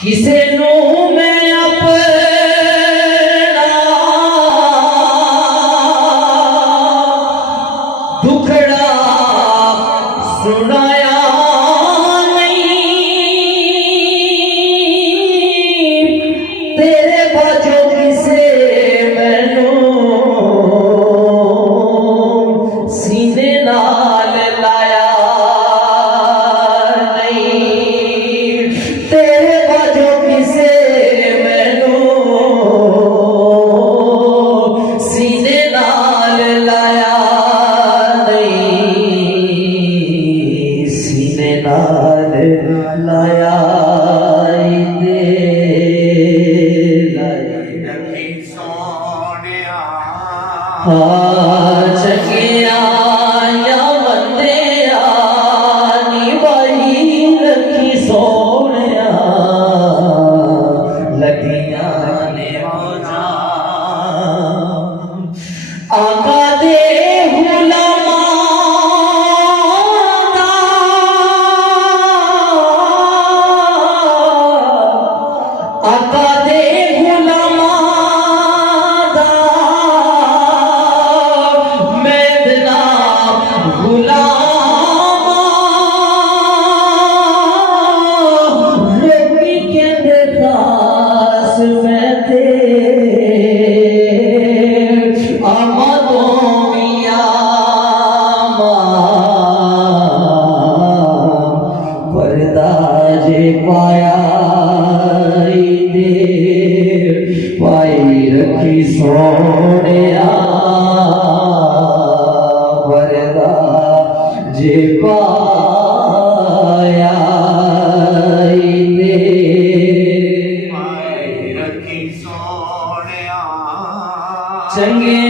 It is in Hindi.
किसे नो मैं अपना दुखड़ा सुनाया नहीं, तेरे बाजो किसे मैनू सीने नाल लाया नहीं, तेरे बाजो किसे मैनू सीने नाल लाया नहीं, सीने नाल लाया दे रखी सोनिया चकिया या बंदिया निभाई रखी सोनिया लगिया ने मौजा आका दे हुलमा आका दे हुलमा मैं बिना गुलामा लोकी कहते खास मैं थे आमदों मियां पर्दा जे पाया पाई रखी सोनिया पर्दा जे पाया रखी सोनिया चंगे